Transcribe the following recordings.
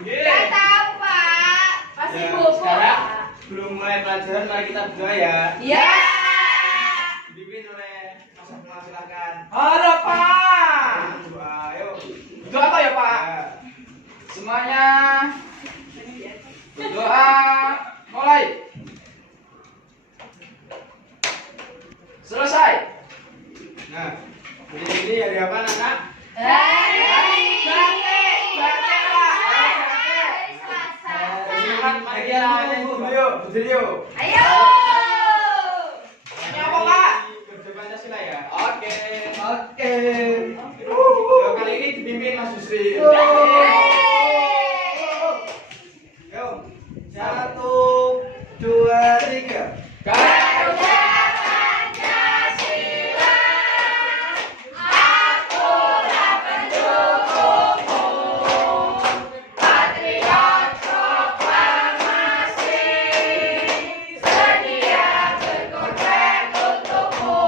Nggak tahu, Pak. Masih bobo. Sekarang belum mulai pelajaran, mari kita berdoa ya. Ya. Dipimpin oleh Mas Akmal, silakan. Halo Pak. Doa, ayo. Doa apa ya Pak? Ya. Semuanya berdoa mulai. Selesai. Nah, ini hari apa anak? Hari Bate Pak. Mari kita nyanyi dulu yuk, berdiri yuk. Ayo. Ini apa Pak? Kerja Pancasila ya. Oke. Yo, kali ini dipimpin Mas Yusri. Yo, 1, 2, 3. Garuda Pancasila, akulah pendukungmu, patriot proklamasi, sedia berkorban untukmu,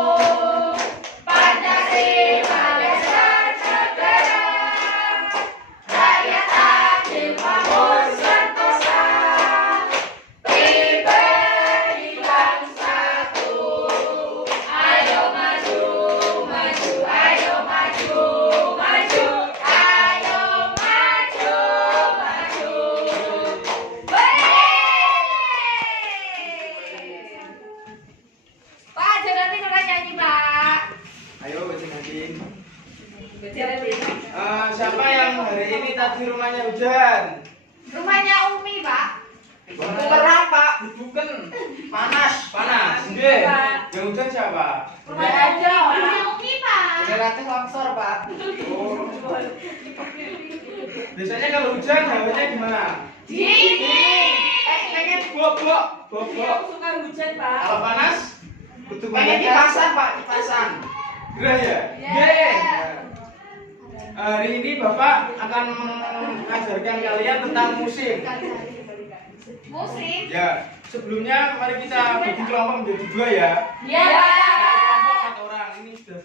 Pancasila besar segera, rakyat adil makmur sentosa. Diberi bangsaku, ayo maju, maju, ayo maju, maju, ayo maju, maju. Pak, jangan nanti nyanyi, Pak. Ayo, Cing. Jangan. Siapa yang hari ini tadi rumahnya hujan? Rumahnya Umi, Pak. Berat Pak, bukan panas. Panas. Nggih. Yang hujan siapa? Rumahnya Umi, Pak. Relatif longsor Pak. Oh. Biasanya kalau hujan hawanya gimana? Dingin. Pengen bobok. Suka hujan, Pak. Kalau panas? Butuh Pengen banyak kipasan Pak, kipasan. gerah ya? Nggih. Hari ini Bapak akan mengajarkan kalian tentang musim. Musim. Ya, sebelumnya mari kita bagi kelompok menjadi 2 ya. Ya. Kelompok 4 orang ini sudah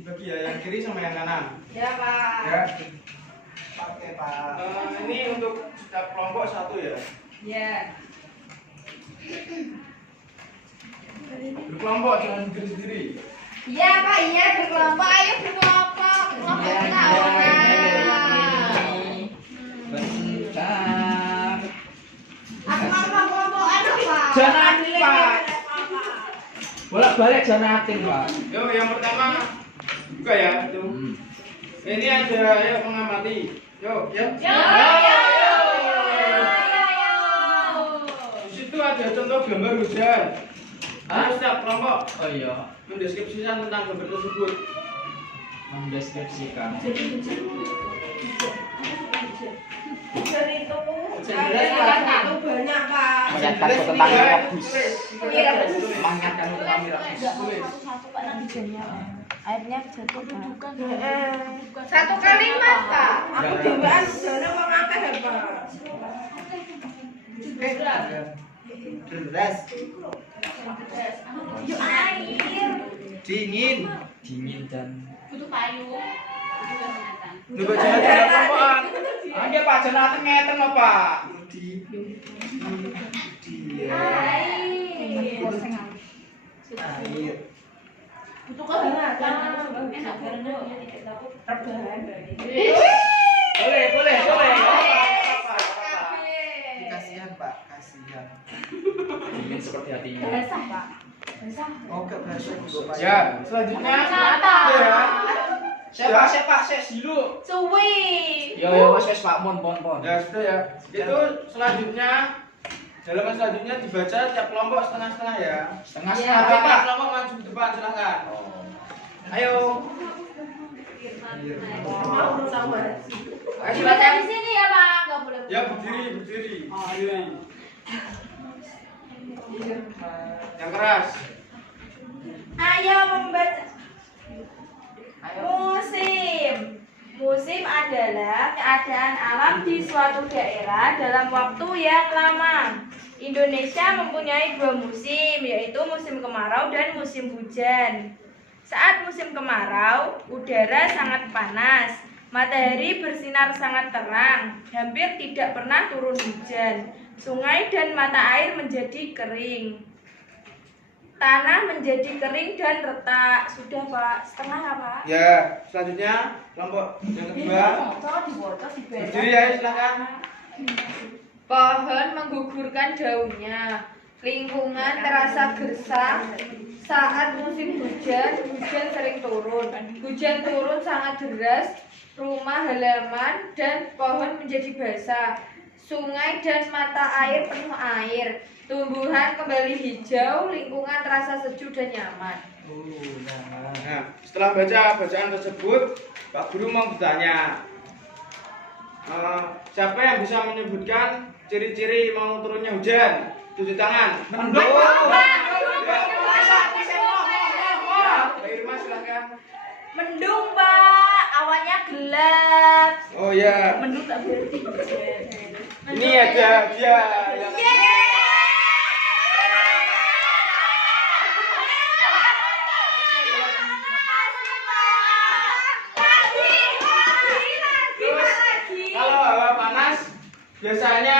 dibagi ya, yang kiri sama yang kanan. Ya, Pak. Ya. Oke Pak. Ini untuk setiap kelompok 1 ya. Ya. Berkelompok jangan sendiri-sendiri. Iya, Pak. Iya, berkelompok. Ayo berkelompok. Kelompok kita orang. Bentar. Aku mau kelompok apa, Pak? Jangan, Pak. Bolak-balik janatin Pak. Yo, yang pertama buka ya itu. Ini ada ayo mengamati. Yo. Yo. Di situ ada contoh gambar hujan. Harus setiap kelompok Oh iya, mendeskripsikan tentang gambar tersebut. mendeskripsikan. Hujan itu. Hujan Itu banyak, Pak. Mengingatkan Tulis, tentang tulis, Mirabus. Iya, Mengingatkan tentang Mirabus. Tulis. Airnya jatuh Pak. Satu kalimat, Pak. Aku Dewan hujannya mau ngakeh ya, Pak. Deras. Yuk air. Dingin. Dingin dan Butuh payung. Lu baca ada kelompokan. Angge Pak janatin ngeten lho Pak. Air. Air. Butuh kehangatan. Enak bareng rebahan. Boleh. Kasihan Pak, kasihan. Dingin seperti hatinya. Basah, Pak. Basah. Oh, enggak berasa ya, selanjutnya Kenapa? ya. Siapa dulu. Suwi. Yo wes Pak mon. Ya, sudah ya. Itu selanjutnya halaman selanjutnya dibaca tiap kelompok setengah-setengah ya. Setengah-setengah Tiap Pak. kelompok maju ke depan silakan. Ayo. Ayo Dibaca silakan. di sini ya, Pak. Enggak boleh. Ya berdiri. Yang keras. Ayo membaca. Musim adalah keadaan alam di suatu daerah dalam waktu yang lama. Indonesia mempunyai 2 musim, yaitu musim kemarau dan musim hujan. Saat musim kemarau, udara sangat panas, Matahari bersinar sangat terang, hampir tidak pernah turun hujan. Sungai dan mata air menjadi kering. Tanah menjadi kering dan retak. Sudah, Pak. Setengah ya, Pak? Ya, selanjutnya kelompok yang kedua. Berdiri ya, silakan. Pohon menggugurkan daunnya. Lingkungan terasa gersang. Saat musim hujan, hujan sering turun. Hujan turun sangat deras. Rumah, halaman, dan pohon menjadi basah. Sungai dan mata air penuh air. Tumbuhan kembali hijau, lingkungan terasa sejuk dan nyaman. Nah, setelah baca bacaan tersebut, Pak Guru mau bertanya, siapa yang bisa menyebutkan ciri-ciri mau turunnya hujan? Cuci tangan. Mendung. Mbak Irma silahkan. Mendung, Pak. Awannya gelap. Oh ya, Mendung tak berarti hujan. ini ada dia yang kalau hawa panas biasanya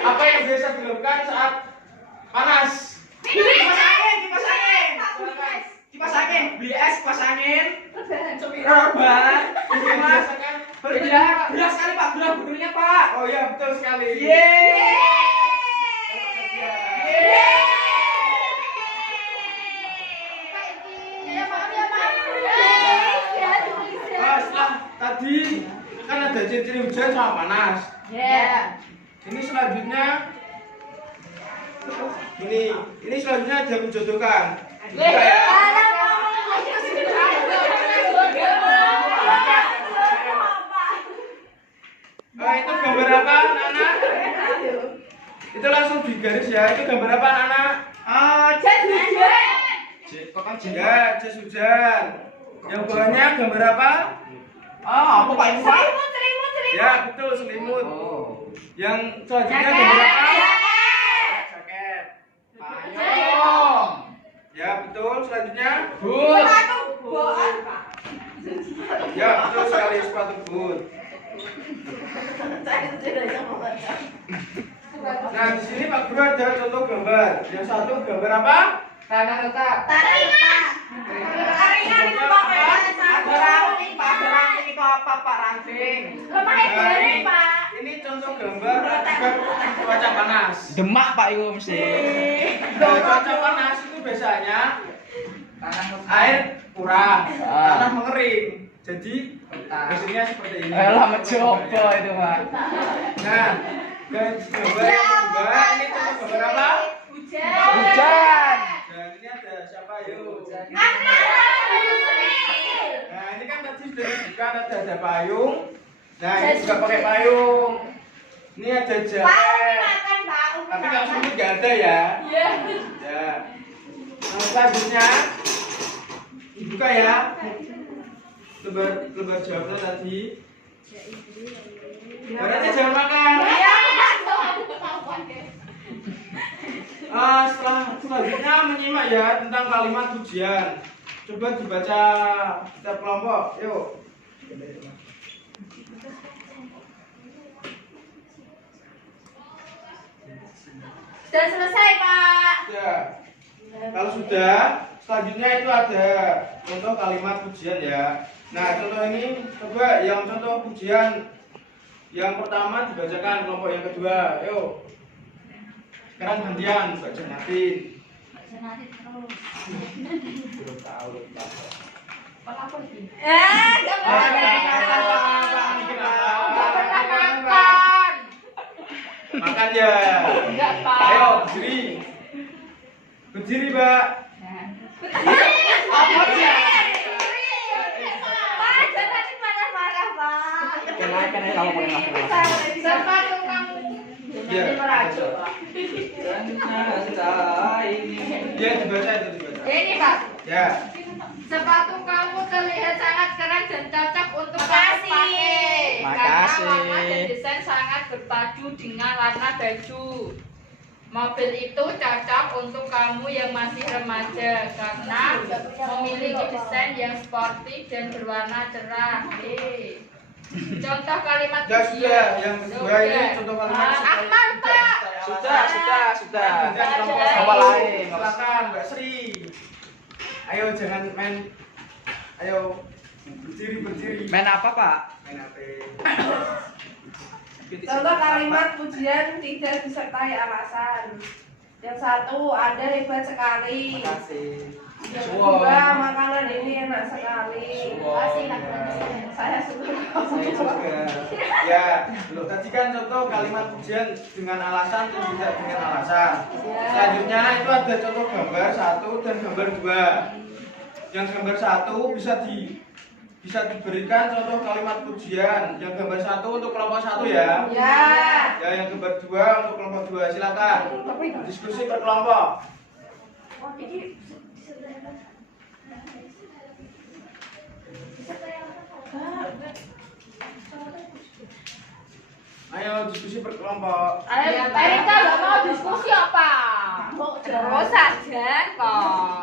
apa yang biasa dilakukan saat panas? Kipas angin, beli es kipas angin. Rebahan. Biasakan Beras kali Pak, beras Pak. Oh ya, betul sekali. Setelah tadi kan ada ciri-ciri hujan sama panas. Ya. Ini selanjutnya ini selanjutnya ada menjodohkan. Buka ya. Itu gambar apa anak-anak? Itu langsung digaris ya. Itu gambar apa anak-anak? Ya, jas hujan. Yang bawahnya gambar apa? Apa Pak ini Pak? Ya, betul selimut. Oh. Yang selanjutnya gambar apa? Jaket. Payung. Ya, betul. Selanjutnya? Boot. Ya, betul sekali sepatu boot. Nah, di sini Pak Guru ada contoh gambar. Yang satu gambar apa? Tanah retak. Ada ranting itu apa Pak ranting? Ini contoh gambar akibat cuaca panas. Demak Pak itu mesti. Nah, cuaca panas itu biasanya air kurang, tanah mengering. Jadi hasilnya seperti ini. Elah mencoba itu Pak. Nah, gambar yang kedua ini contoh gambar apa? Hujan. Dan ini ada siapa yuk? Nah, ini kan tadi sudah disebutkan ada payung. Nah, ini juga pakai payung. Ini ada jaket. Tapi kalau semut nggak ada ya. Ya. Nah, selanjutnya dibuka ya. Lembar jawabnya tadi. Berarti jangan makan. Selanjutnya menyimak ya tentang kalimat pujian. Coba dibaca setiap kelompok. Yuk. Sudah selesai, Pak. Ya. Kalau sudah, selanjutnya itu ada contoh kalimat pujian ya. Nah, contoh ini coba yang contoh pujian yang pertama dibacakan kelompok yang kedua. Yuk. Sekarang gantian Mbak Janatin. Belum tahu. Makan ya. Ayo berdiri. Berdiri, Mbak. Sepatu kamu. Iya. Ya, dibaca itu dibaca. Ini, Pak. Ya. Sepatu kamu terlihat sangat keren dan cocok untuk kamu Makasih. pakai. Karena Makasih. warna dan desain sangat berpadu dengan warna baju. Mobil itu cocok untuk kamu yang masih remaja karena memiliki desain yang sporty dan berwarna cerah. Contoh kalimat Ya sudah, yang kedua ini Sudah. contoh kalimat. Akmal, Pak. Sudah. Dan kelompok Apa satu. lain? Silakan Mbak Sri. Ayo jangan main. Ayo berdiri. Main apa, Pak? Main HP. Contoh kalimat pujian tidak disertai alasan. Yang satu, ada hebat sekali. Makasih. Yang Wow. kedua, makanan ini enak sekali. Saya suka. Saya juga. Ya, loh, tadi kan contoh kalimat pujian dengan alasan dan tidak dengan alasan. Selanjutnya itu ada contoh gambar 1 dan gambar 2. Yang gambar 1 bisa diberikan contoh kalimat pujian. Yang gambar 1 untuk kelompok 1 ya. Ya. Ya, yang gambar 2 untuk kelompok 2. Silakan. Diskusi per kelompok. Ayo diskusi per kelompok. Ayo, Erika nggak mau diskusi apa? Terus saja kok.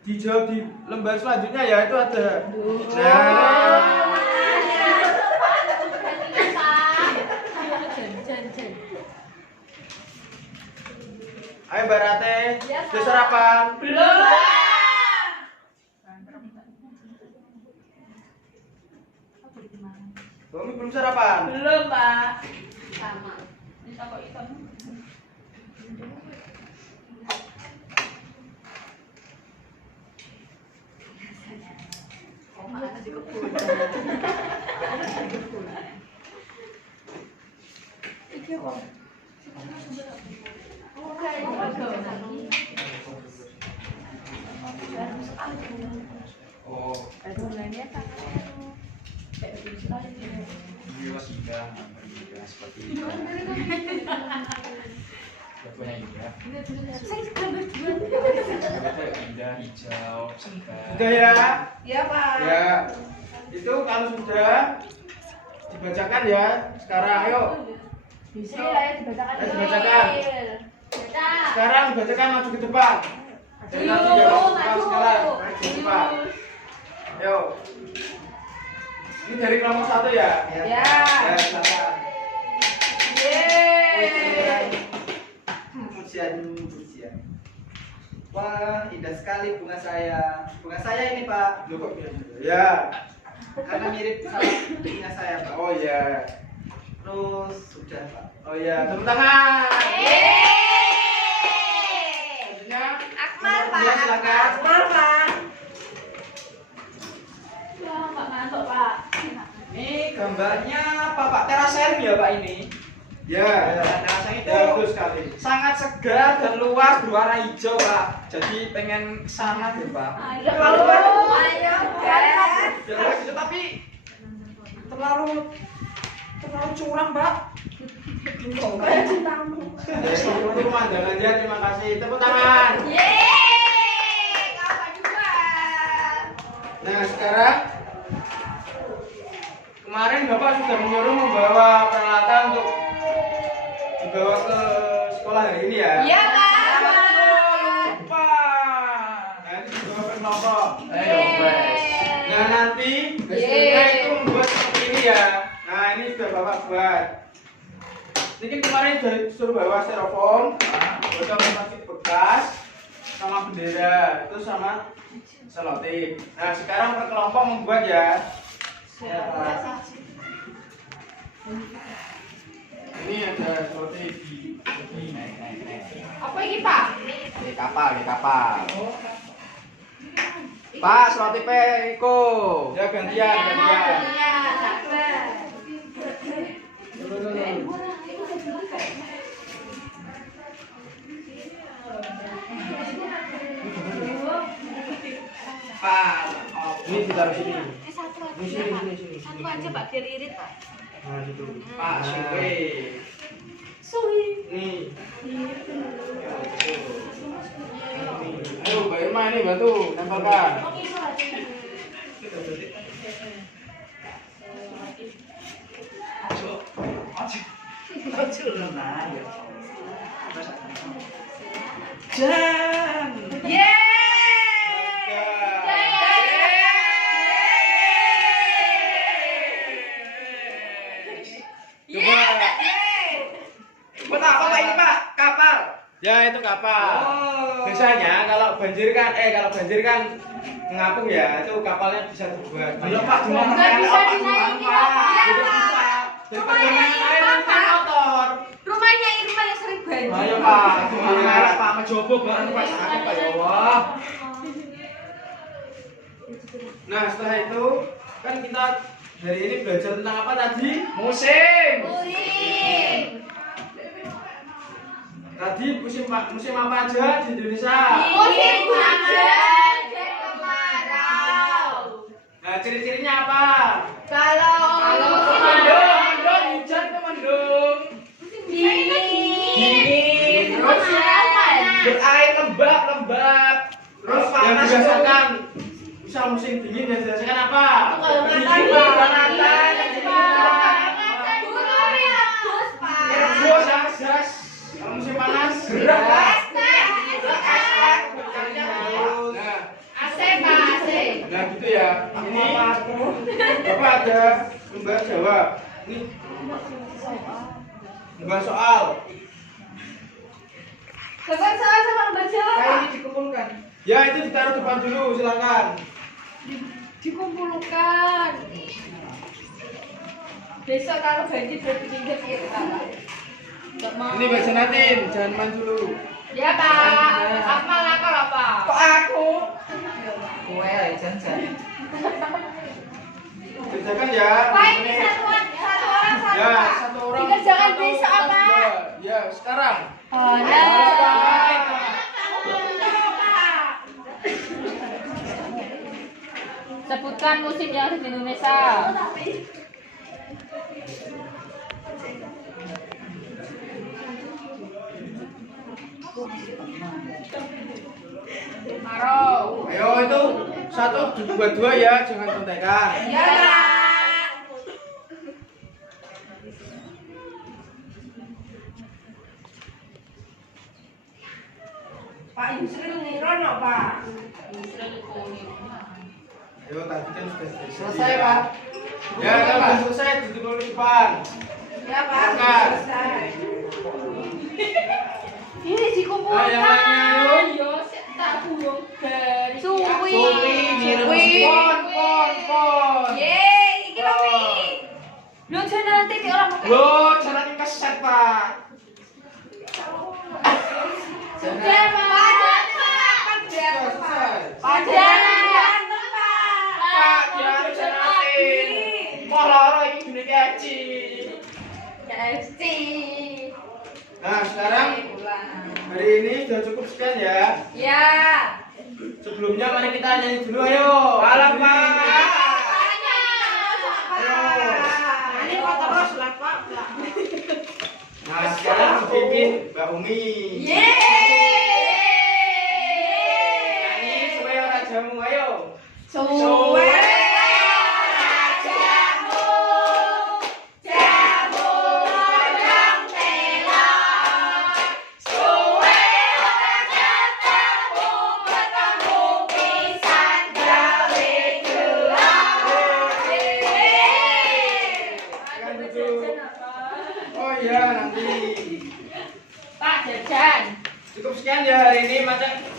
Dijawab di lembar selanjutnya ya, itu ada. Nah, ayo Mbak Rate, sudah sarapan? Belum. Bumi belum sarapan? Belum, Pak. Sama. Bisa kok itu. Oh. Iya, sudah seperti itu. Fotonya indah. Fotonya indah, hijau, segar. Sudah ya? Iya, Pak. Ya. Itu kalau sudah dibacakan ya. Sekarang ayo. Bisa ya dibacakan. Ayo dibacakan. Sekarang dibacakan maju ke depan. Dari Yuk, nanti jangan ke depan maju. sekarang. Maju ke depan. Ayo. Ini dari kelompok 1 ya? Ya. Ya, silakan. Yeay. Pujian. Wah, indah sekali bunga saya. Bunga saya ini, Pak. Loh, kok biasa? Ya. Karena mirip sama bunga saya, Pak. Oh ya. Terus sudah, Pak. Oh ya, tepuk tangan. Yeay. Selanjutnya, Akmal, Pak. Ya, silakan. Akmal, Pak. Ya, Pak ngantuk, Pak. Ini gambarnya apa, Pak? Teraserium ya, Pak, ini? Ya. Teraserium itu Ya, bagus sekali. sangat segar dan luas berwarna hijau, Pak. Jadi pengen kesana deh, Pak. Ayo, ayo, guys. Jalan gitu, tapi terlalu curang, Pak. Kayak cintamu. Ya, untuk pemandangannya, terima kasih. Tepuk tangan. Yeay, Kakak juga. Nah, sekarang kemarin Bapak sudah menyuruh membawa peralatan untuk dibawa ke sekolah hari ini ya? Iya, Pak. Lupa. Nah, itu dibawa ke kelompok. Ayo, guys. Nah, nanti besoknya itu membuat seperti ini ya. Nah, ini sudah Bapak buat. Ini kan kemarin sudah disuruh bawa styrofoam, botol plastik bekas, sama bendera, itu sama selotip. Nah, sekarang per kelompok membuat ya. Ya, Pak. Ini ada selotip. Naik. Apa ini, Pak? Ini kapal. Pak, selotipnya Iko. Ya, gantian. Iya, sabar. Pak, Ini ditaruh sini. Satu aja, Sini. Satu aja, Pak, biar irit, Pak. Nah, situ. Pak, suwe. Nih. Ayo, Mbak Irma ini bantu tempelkan. Jan. Coba. Buat apa Pak ini Pak? Kapal. Ya itu kapal. Oh. Biasanya kalau banjir kan mengapung ya, itu kapalnya bisa dibuat. Ayo Pak, cuma Nggak bisa dinaikin, Pak. Tidak bisa. Jadi perjalanan air kan motor. Rumahnya Irma yang sering banjir. Ayo Pak, cuma ngarep Pak mencoba barang Pak sakit Pak ya Allah. Nah setelah itu kan kita hari ini belajar tentang apa tadi? Musim. Tadi musim apa aja di Indonesia? Musim hujan dan kemarau. Nah ciri-cirinya apa? Kalau Mendung, hujan ke mendung. dingin. Terus berair lembab. Terus Kalau yang panas dirasakan misal musim dingin yang dirasakan apa? Kalau musim panas Gerak. Nah gitu ya. Ini Bapak ada lembar jawab. Ini lembar soal. Bapak salah sama lembar jawab. Kayak ini dikumpulkan. Ya itu ditaruh depan dulu silakan. Dikumpulkan. Besok kalau banjir berbikin kita. Ini Mbak Janatin, jangan main dulu. Ya Pak, apa nakal apa? Kok aku? Kowe jan. Kerjakan ya. Pak ini satu orang satu. Ya, satu orang. Dikerjakan satu, besok satu, apa? dua. Ya, sekarang. Sebutkan musim yang ada di Indonesia. Kemarau. Ayo itu satu dua ya, jangan contekan. Ya. Pak Yusril Nirono, Pak. Ayo tadi kan sudah Selesai Pak. Ya, kalau sudah selesai duduk dulu di depan. Ya, Pak. Silakan. Selesai. Ini Nah, yang dikumpulkan. lainnya ayo. Yo, tak burung dari Suwi. Pon. Yeay, iki lho Wi. Lu jangan nanti di orang pakai. Loh, jalan keset Pak. Sudah, Pak. Sudah selesai. Pajaran, Pak, jangan jalanin. Mau loro iki gune kaci. KFC. Nah, sekarang hari ini sudah cukup sekian ya. Ya. Sebelumnya mari kita nyanyi dulu ayo. Alam Pak. Ini kok terus lah, Pak. Nah, sekarang dipimpin Mbak Umi. Yeay. Nyanyi supaya rajamu ayo. Suwe rajamu, jamu orang telok. Suwe orang ketemu pisan gawe gelap. Silakan duduk. Oh iya nanti. Pak Jajan. Cukup sekian ya hari ini.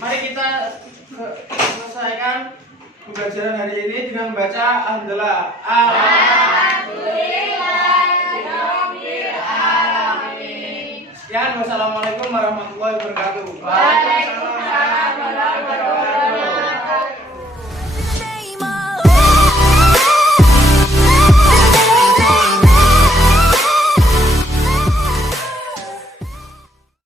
Mari kita selesaikan pembelajaran hari ini dengan membaca alhamdulillah. Alhamdulillahirabbil alamin. Sekian wassalamualaikum warahmatullahi wabarakatuh. Waalaikumsalam.